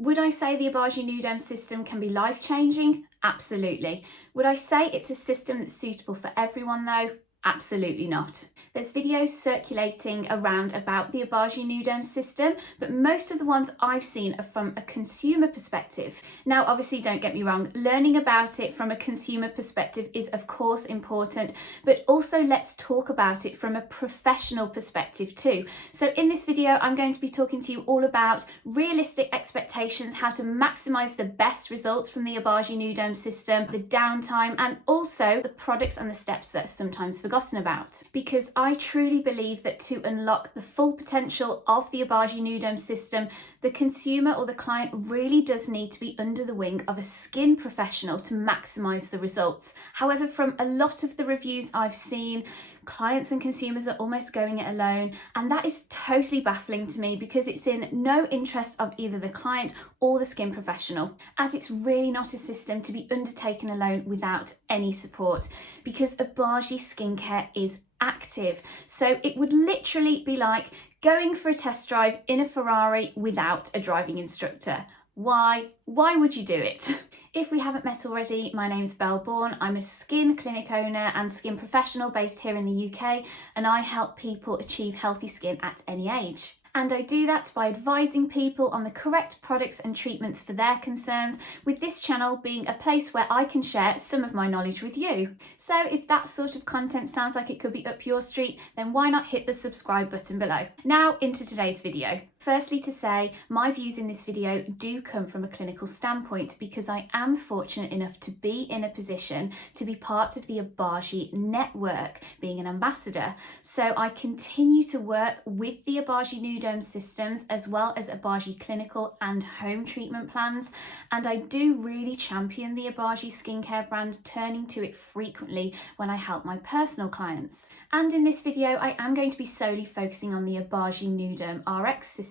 Would I say the Obagi Nu Derm system can be life-changing? Absolutely. Would I say it's a system that's suitable for everyone though? Absolutely not. There's videos circulating around about the Obagi Nu Derm system, but most of the ones I've seen are from a consumer perspective. Now, obviously, don't get me wrong, learning about it from a consumer perspective is of course important, but also let's talk about it from a professional perspective too. So in this video, I'm going to be talking to you all about realistic expectations, how to maximize the best results from the Obagi Nu Derm system, the downtime, and also the products and the steps that are sometimes forgotten about. Because I truly believe that to unlock the full potential of the Obagi Nu Derm system, the consumer or the client really does need to be under the wing of a skin professional to maximize the results. However, from a lot of the reviews I've seen, clients and consumers are almost going it alone, and that is totally baffling to me because it's in no interest of either the client or the skin professional, as it's really not a system to be undertaken alone without any support, because Obagi skincare is active. So it would literally be like going for a test drive in a Ferrari without a driving instructor. Why would you do it? If we haven't met already, my name's Belle Bourne. I'm a skin clinic owner and skin professional based here in the UK, and I help people achieve healthy skin at any age. And I do that by advising people on the correct products and treatments for their concerns, with this channel being a place where I can share some of my knowledge with you. So if that sort of content sounds like it could be up your street, then why not hit the subscribe button below. Now into today's video. Firstly, to say my views in this video do come from a clinical standpoint because I am fortunate enough to be in a position to be part of the Obagi network, being an ambassador. So I continue to work with the Obagi Nu Derm systems as well as Obagi clinical and home treatment plans, and I do really champion the Obagi skincare brand, turning to it frequently when I help my personal clients. And in this video I am going to be solely focusing on the Obagi Nu Derm RX system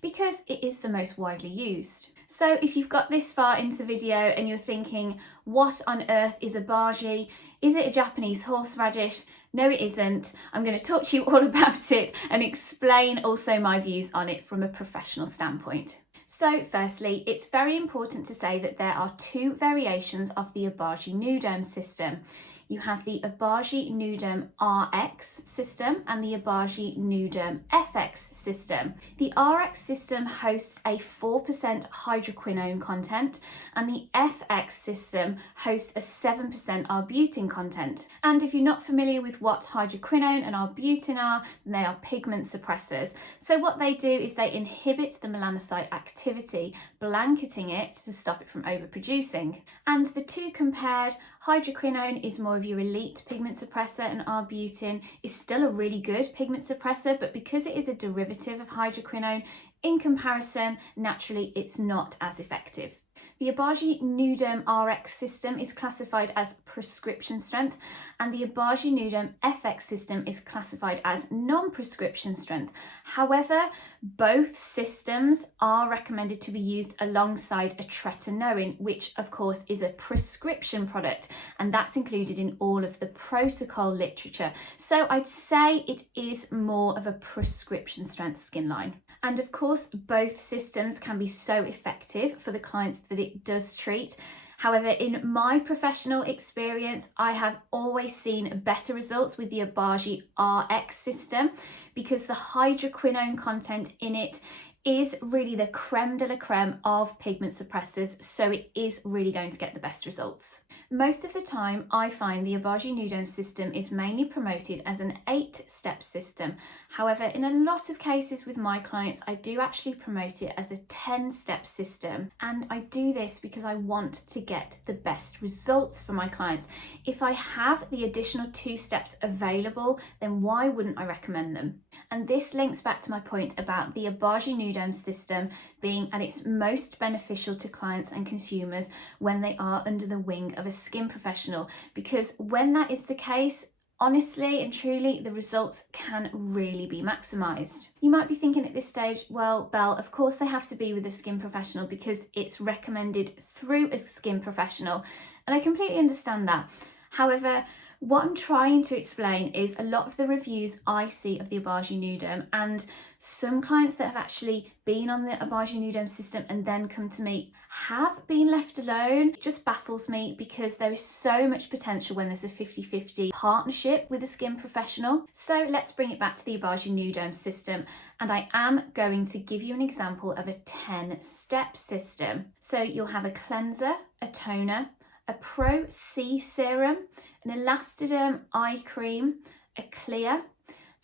because it is the most widely used. So if you've got this far into the video and you're thinking, what on earth is Obagi? Is it a Japanese horseradish? No, it isn't. I'm going to talk to you all about it and explain also my views on it from a professional standpoint. So firstly, it's very important to say that there are two variations of the Obagi Nu Derm system. You have the Obagi Nu Derm RX system and the Obagi Nu Derm FX system. The RX system hosts a 4% hydroquinone content, and the FX system hosts a 7% arbutin content. And if you're not familiar with what hydroquinone and arbutin are, then they are pigment suppressors. So what they do is they inhibit the melanocyte activity, blanketing it to stop it from overproducing. And the two compared, hydroquinone is more of your elite pigment suppressor and arbutin is still a really good pigment suppressor, but because it is a derivative of hydroquinone, in comparison, naturally it's not as effective. The Obagi Nu Derm RX system is classified as prescription strength, and the Obagi Nu Derm FX system is classified as non-prescription strength. However, both systems are recommended to be used alongside a tretinoin, which of course is a prescription product, and that's included in all of the protocol literature. So I'd say it is more of a prescription strength skin line. And of course, both systems can be so effective for the clients that it does treat. However, in my professional experience, I have always seen better results with the Obagi RX system because the hydroquinone content in it is really the creme de la creme of pigment suppressors, so it is really going to get the best results. Most of the time, I find the Obagi Nu Derm system is mainly promoted as an 8-step system. However, in a lot of cases with my clients, I do actually promote it as a 10-step system. And I do this because I want to get the best results for my clients. If I have the additional 2 steps available, then why wouldn't I recommend them? And this links back to my point about the Obagi Nu Derm system being at its most beneficial to clients and consumers when they are under the wing of a skin professional, because when that is the case, honestly and truly, the results can really be maximised. You might be thinking at this stage, well, Belle, of course they have to be with a skin professional because it's recommended through a skin professional, and I completely understand that. However, What I'm trying to explain is a lot of the reviews I see of the Obagi Nu Derm, and some clients that have actually been on the Obagi Nu Derm system and then come to me have been left alone. It just baffles me because there is so much potential when there's a 50-50 partnership with a skin professional. So let's bring it back to the Obagi Nu Derm system, and I am going to give you an example of a 10-step system. So you'll have a cleanser, a toner, a Pro C serum, an Elastoderm eye cream, a clear,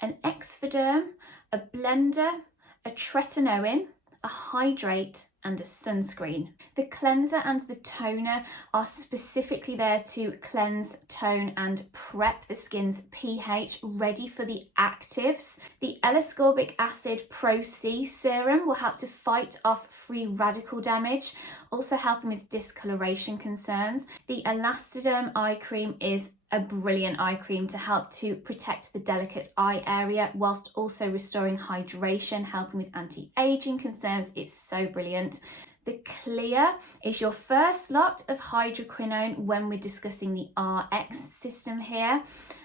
an Exfoderm, a blender, a tretinoin, a hydrate, and a sunscreen. The cleanser and the toner are specifically there to cleanse, tone, and prep the skin's pH ready for the actives. The L-ascorbic acid Pro C serum will help to fight off free radical damage, also helping with discoloration concerns. The Elastoderm eye cream is a brilliant eye cream to help to protect the delicate eye area whilst also restoring hydration, helping with anti-aging concerns. It's so brilliant. The clear is your first lot of hydroquinone when we're discussing the RX system here.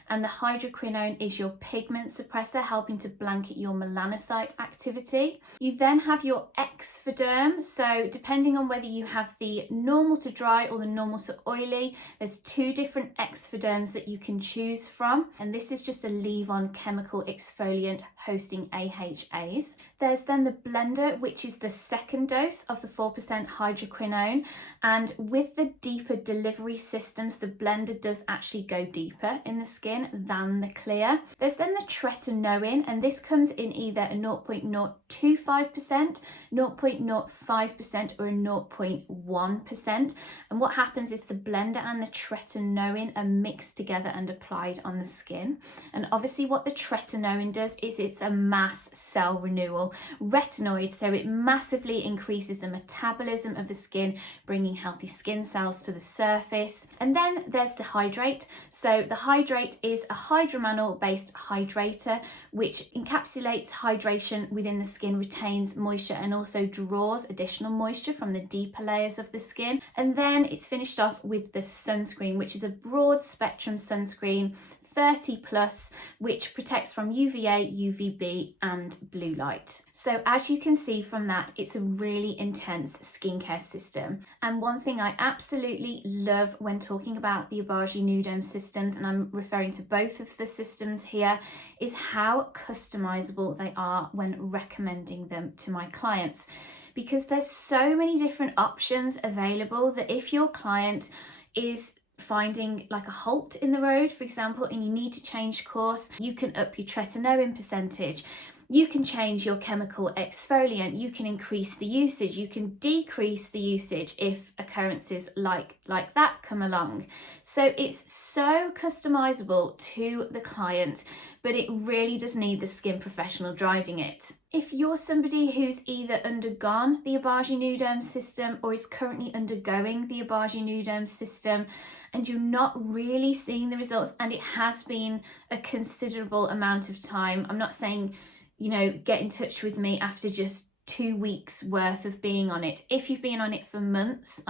And the hydroquinone is your pigment suppressor, helping to blanket your melanocyte activity. You then have your Exfoderm. So depending on whether you have the normal to dry or the normal to oily, there's 2 different Exfoderms that you can choose from. And this is just a leave-on chemical exfoliant hosting AHAs. There's then the blender, which is the second dose of the 4% hydroquinone. And with the deeper delivery systems, the blender does actually go deeper in the skin than the clear. There's then the tretinoin, and this comes in either a 0.025%, 0.05%, or a 0.1%. And what happens is the blender and the tretinoin are mixed together and applied on the skin. And obviously what the tretinoin does is it's a mass cell renewal retinoid, so it massively increases the metabolism of the skin, bringing healthy skin cells to the surface. And then there's the hydrate. So the hydrate is a hydromanol based hydrator which encapsulates hydration within the skin, retains moisture, and also draws additional moisture from the deeper layers of the skin. And then it's finished off with the sunscreen, which is a broad spectrum sunscreen, 30 plus, which protects from UVA, UVB, and blue light. So as you can see from that, it's a really intense skincare system. And one thing I absolutely love when talking about the Obagi Nu Derm systems, and I'm referring to both of the systems here, is how customizable they are when recommending them to my clients. Because there's so many different options available that if your client is finding like a halt in the road, for example, and you need to change course, you can up your tretinoin percentage, you can change your chemical exfoliant, you can increase the usage, you can decrease the usage if occurrences like that come along. So it's so customizable to the client, but it really does need the skin professional driving it. If you're somebody who's either undergone the Obagi Nu Derm system or is currently undergoing the Obagi Nu Derm system, and you're not really seeing the results, and it has been a considerable amount of time, I'm not saying, you know, get in touch with me after just 2 weeks worth of being on it. If you've been on it for months,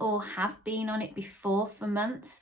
or have been on it before for months,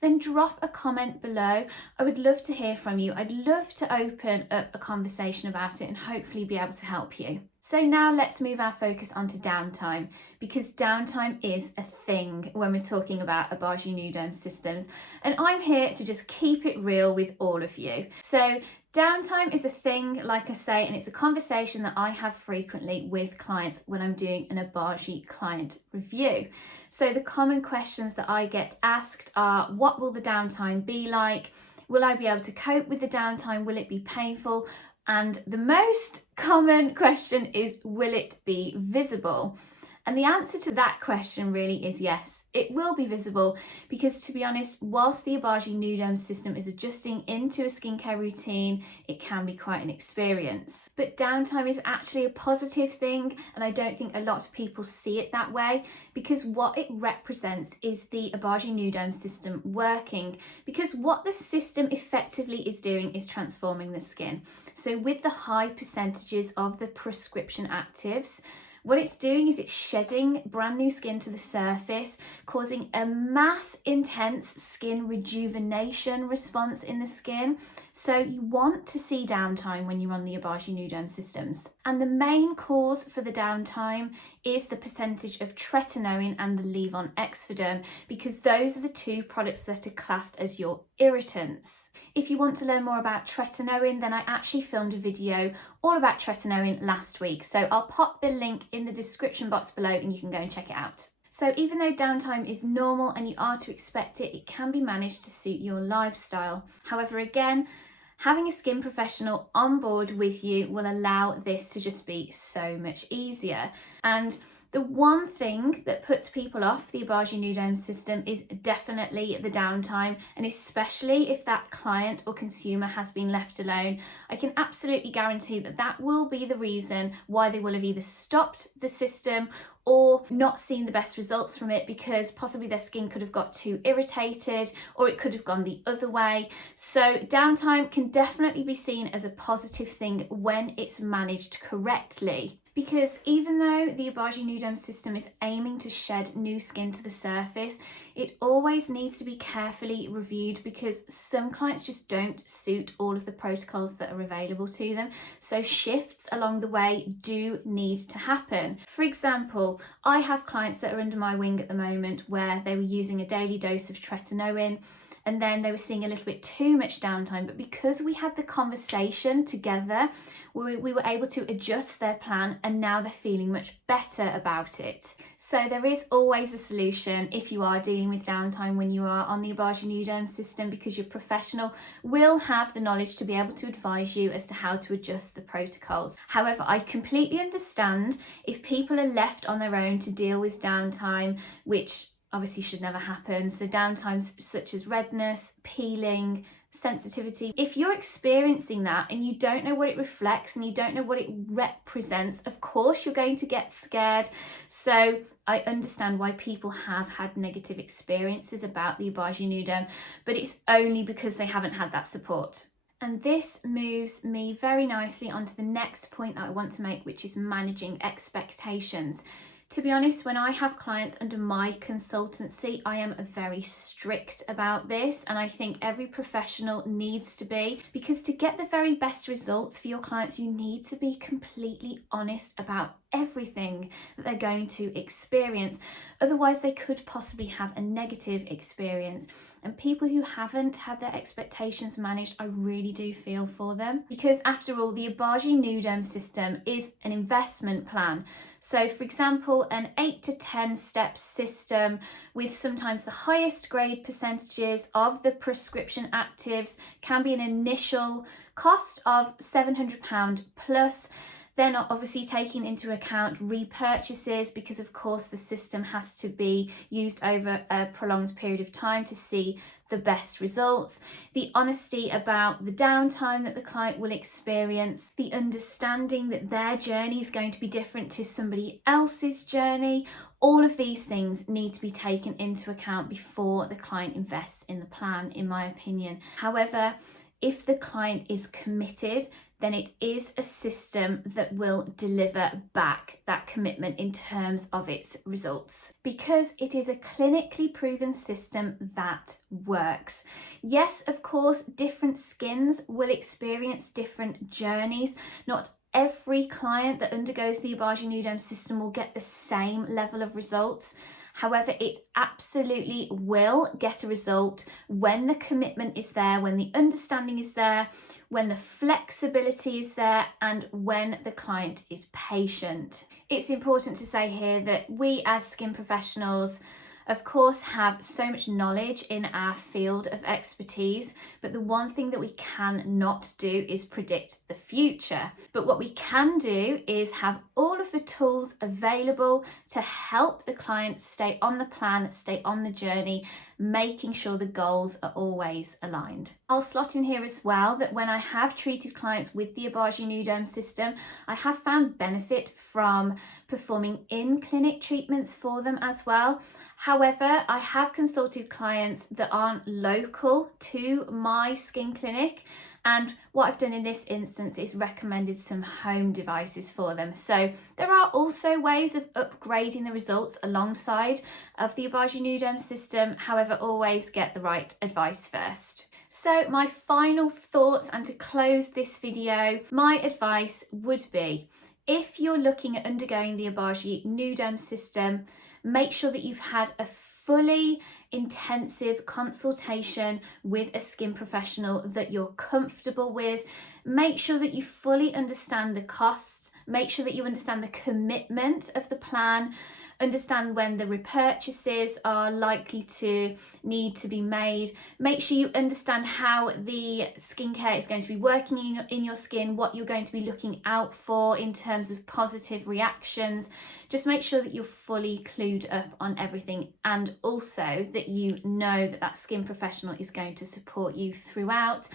then drop a comment below. I would love to hear from you. I'd love to open up a conversation about it and hopefully be able to help you. So now let's move our focus onto downtime, because downtime is a thing when we're talking about Obagi Nu Derm systems, and I'm here to just keep it real with all of you. So downtime is a thing, like I say, and it's a conversation that I have frequently with clients when I'm doing an Obagi client review. So the common questions that I get asked are, what will the downtime be like? Will I be able to cope with the downtime? Will it be painful? And the most common question is, will it be visible? And the answer to that question really is yes, it will be visible, because to be honest, whilst the Obagi Nu Derm system is adjusting into a skincare routine, it can be quite an experience. But downtime is actually a positive thing, and I don't think a lot of people see it that way, because what it represents is the Obagi Nu Derm system working, because what the system effectively is doing is transforming the skin. So with the high percentages of the prescription actives, What it's doing is it's shedding brand new skin to the surface, causing a mass intense skin rejuvenation response in the skin. So you want to see downtime when you're on the Obagi Nu Derm systems. And the main cause for the downtime is the percentage of tretinoin and the leave-on exoderm, because those are the two products that are classed as your irritants. If you want to learn more about tretinoin, then I actually filmed a video all about tretinoin last week. So I'll pop the link in the description box below and you can go and check it out. So even though downtime is normal and you are to expect it, it can be managed to suit your lifestyle. However, again, having a skin professional on board with you will allow this to just be so much easier. And the one thing that puts people off the Obagi Nu Derm system is definitely the downtime, and especially if that client or consumer has been left alone. I can absolutely guarantee that that will be the reason why they will have either stopped the system or not seen the best results from it, because possibly their skin could have got too irritated or it could have gone the other way. So downtime can definitely be seen as a positive thing when it's managed correctly. Because even though the Obagi Nu Derm system is aiming to shed new skin to the surface, it always needs to be carefully reviewed, because some clients just don't suit all of the protocols that are available to them. So shifts along the way do need to happen. For example, I have clients that are under my wing at the moment where they were using a daily dose of tretinoin, and then they were seeing a little bit too much downtime. But because we had the conversation together, we were able to adjust their plan, and now they're feeling much better about it. So there is always a solution if you are dealing with downtime when you are on the Obagi Nu Derm system, because your professional will have the knowledge to be able to advise you as to how to adjust the protocols. However, I completely understand if people are left on their own to deal with downtime, which obviously should never happen. So downtimes such as redness, peeling, sensitivity. If you're experiencing that and you don't know what it reflects and you don't know what it represents, of course you're going to get scared. So I understand why people have had negative experiences about the Obagi Nu Derm, but it's only because they haven't had that support. And this moves me very nicely onto the next point that I want to make, which is managing expectations. To be honest, when I have clients under my consultancy, I am very strict about this, and I think every professional needs to be, because to get the very best results for your clients, you need to be completely honest about everything that they're going to experience. Otherwise, they could possibly have a negative experience. And people who haven't had their expectations managed, I really do feel for them, because after all, the Obagi Nu Derm system is an investment plan. So for example, an 8 to 10 step system with sometimes the highest grade percentages of the prescription actives can be an initial cost of £700 plus. They're not obviously taking into account repurchases, because of course the system has to be used over a prolonged period of time to see the best results. The honesty about the downtime that the client will experience, the understanding that their journey is going to be different to somebody else's journey. All of these things need to be taken into account before the client invests in the plan, in my opinion. However, if the client is committed, then it is a system that will deliver back that commitment in terms of its results, because it is a clinically proven system that works. Yes, of course, different skins will experience different journeys. Not every client that undergoes the Obagi Nu Derm system will get the same level of results. However, it absolutely will get a result when the commitment is there, when the understanding is there, when the flexibility is there, and when the client is patient. It's important to say here that we as skin professionals, of course, have so much knowledge in our field of expertise, but the one thing that we cannot do is predict the future. But what we can do is have all of the tools available to help the client stay on the plan, stay on the journey, making sure the goals are always aligned. I'll slot in here as well that when I have treated clients with the Obagi Nu Derm system, I have found benefit from performing in-clinic treatments for them as well. However, I have consulted clients that aren't local to my skin clinic, And what I've done in this instance is recommended some home devices for them. So there are also ways of upgrading the results alongside of the Obagi Nu Derm system. However, always get the right advice first. So my final thoughts, and to close this video, my advice would be, if you're looking at undergoing the Obagi Nu Derm system, make sure that you've had a fully intensive consultation with a skin professional that you're comfortable with. Make sure that you fully understand the costs, make sure that you understand the commitment of the plan, understand when the repurchases are likely to need to be made. Make sure you understand how the skincare is going to be working in your skin, what you're going to be looking out for in terms of positive reactions. Just make sure that you're fully clued up on everything, and also that you know that that skin professional is going to support you throughout.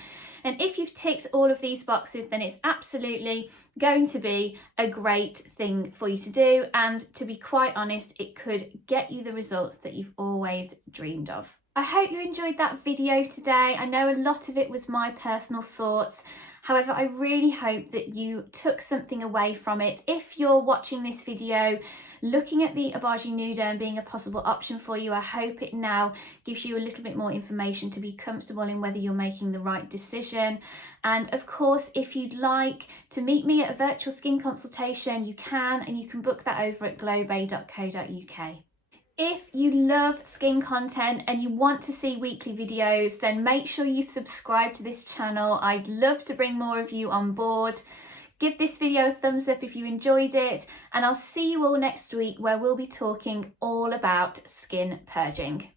And if you've ticked all of these boxes, then it's absolutely going to be a great thing for you to do. And to be quite honest, it could get you the results that you've always dreamed of. I hope you enjoyed that video today. I know a lot of it was my personal thoughts. However, I really hope that you took something away from it. If you're watching this video looking at the Obagi Nu Derm being a possible option for you, I hope it now gives you a little bit more information to be comfortable in whether you're making the right decision. And of course, if you'd like to meet me at a virtual skin consultation, you can, and you can book that over at glowbay.co.uk. If you love skin content and you want to see weekly videos, then make sure you subscribe to this channel. I'd love to bring more of you on board. Give this video a thumbs up if you enjoyed it, and I'll see you all next week where we'll be talking all about skin purging.